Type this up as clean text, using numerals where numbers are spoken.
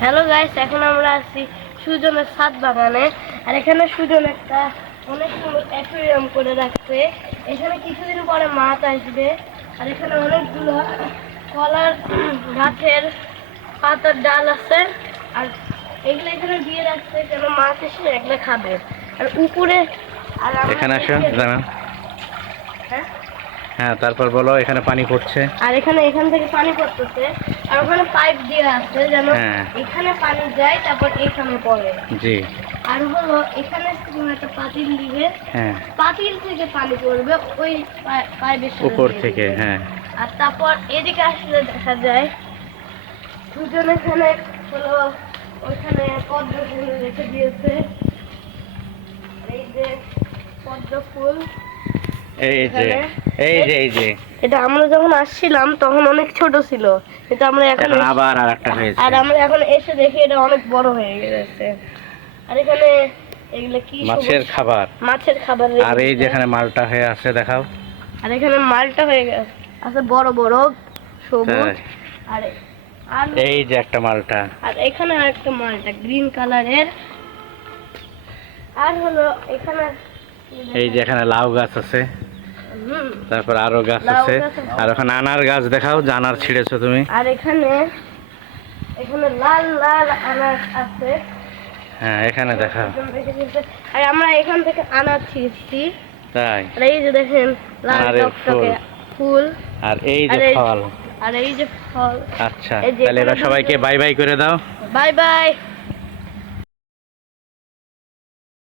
Hello guys, এখন আমরা আছি সুজনের ছাদ বাগানে। আর এখানে সুজন একটা অনেক সুন্দর অ্যাকুয়ারিয়াম করে রাখছে। এখানে কিছুদিন পরে মাছ আসবে। আর এখানে অনেকগুলো কলার গাছের পাতার ডাল আছে। আর এগুলো এখানে দিয়ে রাখছে যেন মাছ এসে এগুলো খাবে। আর উপরে আর এখানে আসো দাঁড়াও। হ্যাঁ হ্যাঁ, তারপর বলো। এখানে পানি পড়ছে আর এখান থেকে পানি পড়তেছে। আর ওখানে পাইপ দেওয়া আছে যেন এখানে পানি যায় তারপর এখানে পড়ে। জি। আর হলো এখানে একটা পাতিল দিবে। হ্যাঁ, পাতিল থেকে পানি পড়বে ওই পাইপের উপর থেকে। হ্যাঁ, আর তারপর এদিকে আসলে দেখা যায় দুজন এখানে হলো ওইখানে পদ্ম ফুল রেখে দিয়েছে। এই যে পদ্ম ফুল, এই যে এটা আমরা যখন আসছিলাম তখন অনেক ছোট ছিল, এটা আমরা এখন আবার আরেকটা হয়েছে। আর আমরা এখন এসে দেখি এটা অনেক বড় হয়ে গেছে। আর এখানে এগুলা কি মাছের খাবার। আর এই যেখানে মালটা হয়ে আছে দেখাও। আর এখানে মালটা হয়ে গেছে আছে বড় বড় সবুজ। আর এই যে একটা মালটা। আর এখানে আরেকটা মালটা গ্রিন কালারের। আর হলো এখানে এই যে এখানে লাউ গাছ আছে, তারপর আরো গাছ আছে। আর ওখানে আনার গাছ দেখাও, জানার ছিঁড়েছো তুমি। আর এখানে লাল লাল আনার আছে। হ্যাঁ, এখানে দেখাও। আর আমরা এখান থেকে আনার ছিঁড়ছি। তাই? আর এই যে দেখেন লাল টকটকে ফুল। আর এই যে ফল। আর এই যে ফল। আচ্ছা, তাহলে এবার সবাইকে বাই বাই করে দাও। Bye bye.